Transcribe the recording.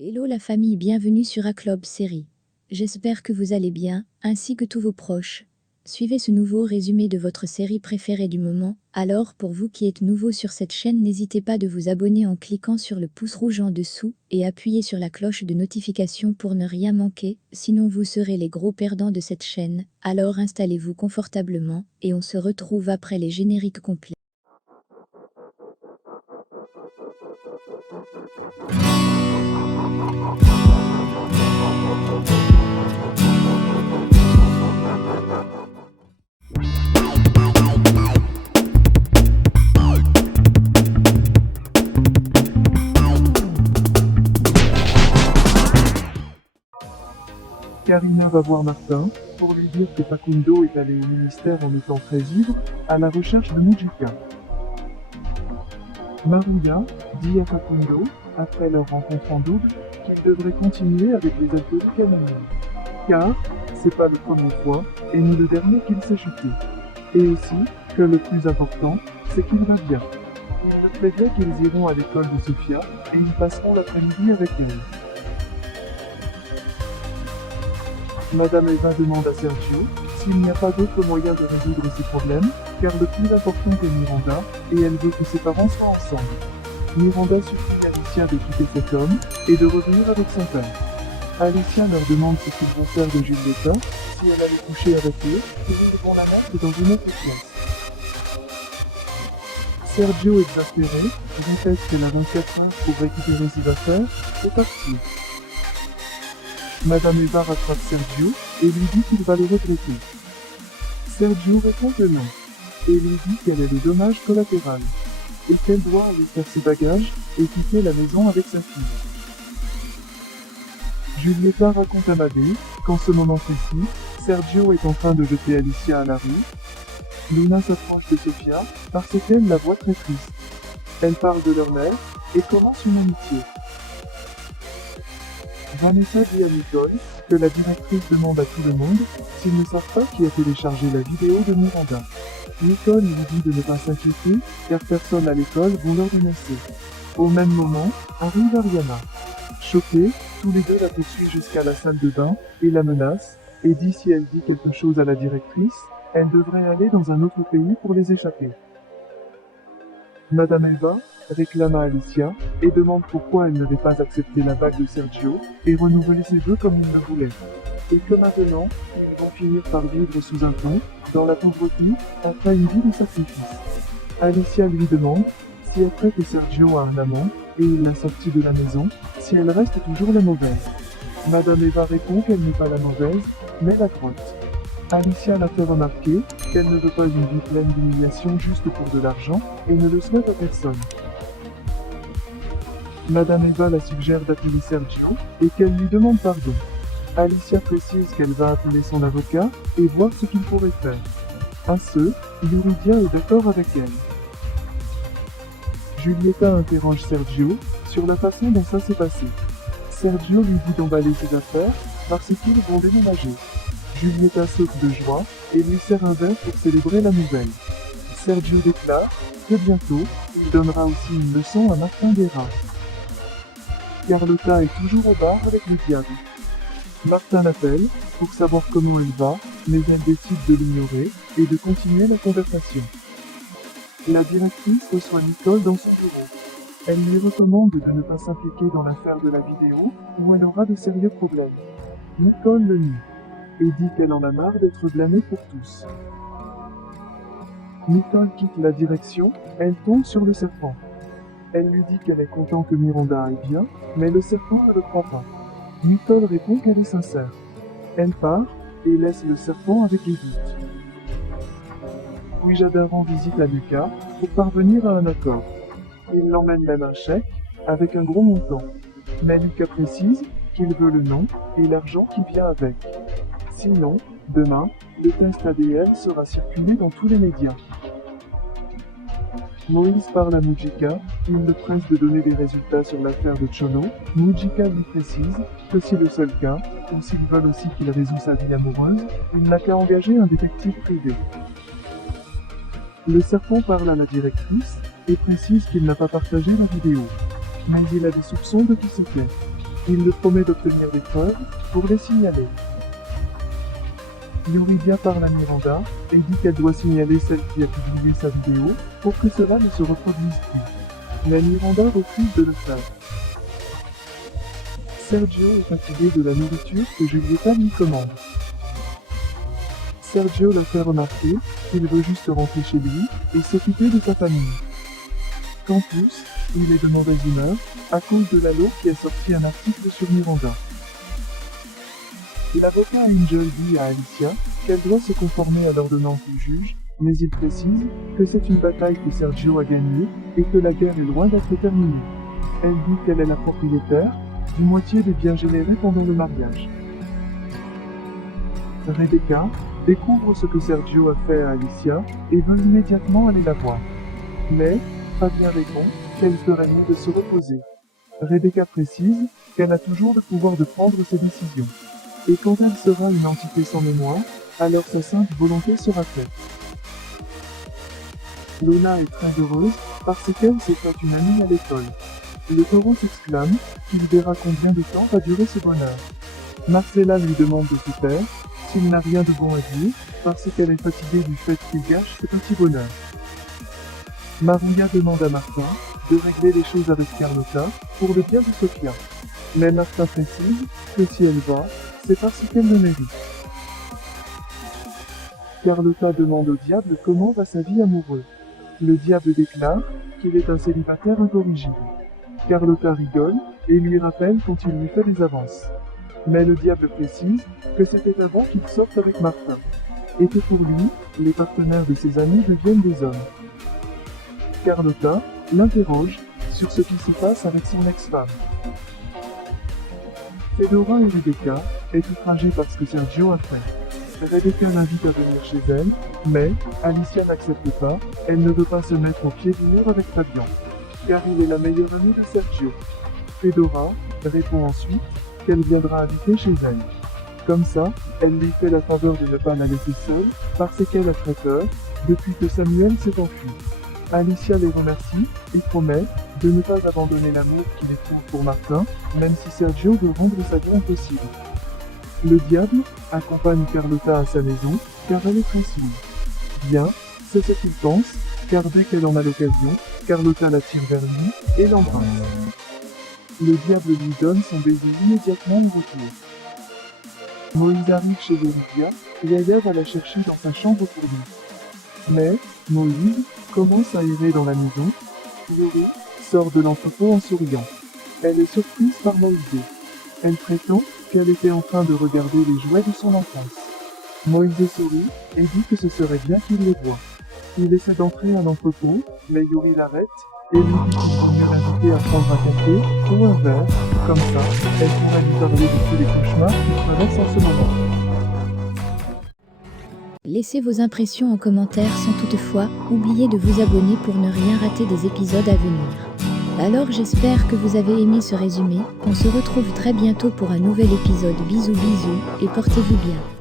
Hello la famille, bienvenue sur A-Club Série. J'espère que vous allez bien, ainsi que tous vos proches. Suivez ce nouveau résumé de votre série préférée du moment. Alors, pour vous qui êtes nouveau sur cette chaîne, n'hésitez pas de vous abonner en cliquant sur le pouce rouge en dessous et appuyez sur la cloche de notification pour ne rien manquer, sinon vous serez les gros perdants de cette chaîne. Alors installez-vous confortablement et on se retrouve après les génériques complets. Karina va voir Martin pour lui dire que Facundo est allé au ministère en étant très ivre, à la recherche de Mujica. Maruya dit à Facundo, après leur rencontre en double, qu'il devrait continuer avec les alcooliques anonymes. Car, c'est pas la première fois, et ni le dernier qu'il s'est chuté. Et aussi, que le plus important, c'est qu'il va bien. Il me prévient qu'ils iront à l'école de Sofia, et ils passeront l'après-midi avec elle. Madame Eva demande à Sergio s'il n'y a pas d'autre moyen de résoudre ses problèmes, car le plus important est Miranda, et elle veut que ses parents soient ensemble. Miranda supplie Alicia de quitter cet homme et de revenir avec son père. Alicia leur demande ce qu'ils vont faire de Giulietta, si elle allait coucher avec eux, et ils vont la mettre dans une autre pièce. Sergio, exaspéré, répète qu'elle a 24 heures pour récupérer ses affaires et partir. Madame Eva rattrape Sergio et lui dit qu'il va le regretter. Sergio répond que non, et lui dit qu'elle est le dommage collatéral, et qu'elle doit aller faire ses bagages et quitter la maison avec sa fille. Giulietta raconte à Madé qu'en ce moment précis, Sergio est en train de jeter Alicia à la rue. Luna s'approche de Sofia parce qu'elle la voit très triste. Elle parle de leur mère et commence une amitié. Vanessa dit à Nicole que la directrice demande à tout le monde s'ils ne savent pas qui a téléchargé la vidéo de Miranda. Nicole lui dit de ne pas s'inquiéter car personne à l'école vont leur dénoncer. Au même moment, arrive Ariana. Choquée, tous les deux la poursuivent jusqu'à la salle de bain et la menacent, et dit si elle dit quelque chose à la directrice, elle devrait aller dans un autre pays pour les échapper. Madame Eva réclame à Alicia et demande pourquoi elle n'avait pas accepté la bague de Sergio et renouvelé ses vœux comme il le voulait. Et que maintenant, ils vont finir par vivre sous un pont, dans la pauvreté, après une vie de sacrifice. Alicia lui demande si après que Sergio a un amant et il l'a sortie de la maison, si elle reste toujours la mauvaise. Madame Eva répond qu'elle n'est pas la mauvaise, mais la grotte. Alicia la fait remarquer qu'elle ne veut pas une vie pleine d'humiliation juste pour de l'argent et ne le souhaite à personne. Madame Eva la suggère d'appeler Sergio et qu'elle lui demande pardon. Alicia précise qu'elle va appeler son avocat et voir ce qu'il pourrait faire. À ce, Yuridia est d'accord avec elle. Giulietta interroge Sergio sur la façon dont ça s'est passé. Sergio lui dit d'emballer ses affaires parce qu'ils vont déménager. Giulietta saute de joie et lui sert un verre pour célébrer la nouvelle. Sergio déclare que bientôt, il donnera aussi une leçon à Martin Guerra. Carlotta est toujours au bar avec le diable. Martin l'appelle pour savoir comment elle va, mais elle décide de l'ignorer et de continuer la conversation. La directrice reçoit Nicole dans son bureau. Elle lui recommande de ne pas s'impliquer dans l'affaire de la vidéo où elle aura de sérieux problèmes. Nicole le nie et dit qu'elle en a marre d'être blâmée pour tous. Nicole quitte la direction, elle tombe sur le serpent. Elle lui dit qu'elle est contente que Miranda aille bien, mais le serpent ne le croit pas. Nicole répond qu'elle est sincère. Elle part et laisse le serpent avec les doutes. Puis Jada rend visite à Lucas pour parvenir à un accord. Il l'emmène même un chèque avec un gros montant. Mais Lucas précise qu'il veut le nom et l'argent qui vient avec. Sinon, demain, le test ADN sera circulé dans tous les médias. Moïse parle à Mujica, il le presse de donner des résultats sur l'affaire de Chono. Mujica lui précise que c'est le seul cas, ou s'ils veulent aussi qu'il résout sa vie amoureuse, il n'a qu'à engager un détective privé. Le serpent parle à la directrice et précise qu'il n'a pas partagé la vidéo, mais il a des soupçons de qui c'était. Il le promet d'obtenir des preuves pour les signaler. Yuridia parle à Miranda et dit qu'elle doit signaler celle qui a publié sa vidéo pour que cela ne se reproduise plus. Mais Miranda refuse de le faire. Sergio est fatigué de la nourriture que Julieta lui commande. Sergio leur fait remarquer qu'il veut juste rentrer chez lui et s'occuper de sa famille. Qu'en plus, il est de mauvaise humeur à cause de Lalo qui a sorti un article sur Miranda. L'avocat Angel dit à Alicia qu'elle doit se conformer à l'ordonnance du juge, mais il précise que c'est une bataille que Sergio a gagnée et que la guerre est loin d'être terminée. Elle dit qu'elle est la propriétaire du moitié des biens générés pendant le mariage. Rebecca découvre ce que Sergio a fait à Alicia et veut immédiatement aller la voir. Mais Fabien répond qu'elle ferait mieux de se reposer. Rebecca précise qu'elle a toujours le pouvoir de prendre ses décisions. Et quand elle sera une entité sans mémoire, alors sa sainte volonté sera faite. Lona est très heureuse parce qu'elle s'est faite une amie à l'école. Le taureau s'exclame qu'il verra combien de temps va durer ce bonheur. Marcella lui demande de se taire s'il n'a rien de bon à dire parce qu'elle est fatiguée du fait qu'il gâche ce petit bonheur. Marouilla demande à Martin de régler les choses avec Carlotta pour le bien de Sofia. Mais Martin précise que si elle va, c'est parce qu'elle le mérite. Carlotta demande au diable comment va sa vie amoureuse. Le diable déclare qu'il est un célibataire incorrigible. Carlotta rigole et lui rappelle quand il lui fait des avances. Mais le diable précise que c'était avant qu'il sorte avec Martin. Et que pour lui, les partenaires de ses amis deviennent des hommes. Carlotta l'interroge sur ce qui se passe avec son ex-femme. Fedora et Rebecca est outragée par ce que Sergio a fait. Rebecca l'invite à venir chez elle, mais Alicia n'accepte pas, elle ne veut pas se mettre au pied du mur avec Fabien, car il est la meilleure amie de Sergio. Fedora répond ensuite qu'elle viendra habiter chez elle. Comme ça, elle lui fait la faveur de ne pas la laisser seule, parce qu'elle a très peur, depuis que Samuel s'est enfui. Alicia les remercie et promet de ne pas abandonner l'amour qu'il éprouve pour Martin, même si Sergio veut rendre sa vie impossible. Le diable accompagne Carlotta à sa maison, car elle est très saoule. Bien, c'est ce qu'il pense, car dès qu'elle en a l'occasion, Carlotta la tire vers lui et l'embrasse. Le diable lui donne son baiser immédiatement au retour. Moïse arrive chez Olivia, et Aya va la chercher dans sa chambre pour lui. Mais, Moïse commence à errer dans la maison. Yuri sort de l'entrepôt en souriant. Elle est surprise par Moïse. Elle prétend qu'elle était en train de regarder les jouets de son enfance. Moïse sourit et dit que ce serait bien qu'il les voie. Il essaie d'entrer à l'entrepôt, mais Yuri l'arrête et lui dit qu'il vaut mieux l'inviter à prendre un café ou un verre. Comme ça, elle pourrait lui parler de tous les cauchemars qu'il traverse en ce moment. Laissez vos impressions en commentaire sans toutefois oublier de vous abonner pour ne rien rater des épisodes à venir. Alors j'espère que vous avez aimé ce résumé, on se retrouve très bientôt pour un nouvel épisode. Bisous bisous et portez-vous bien.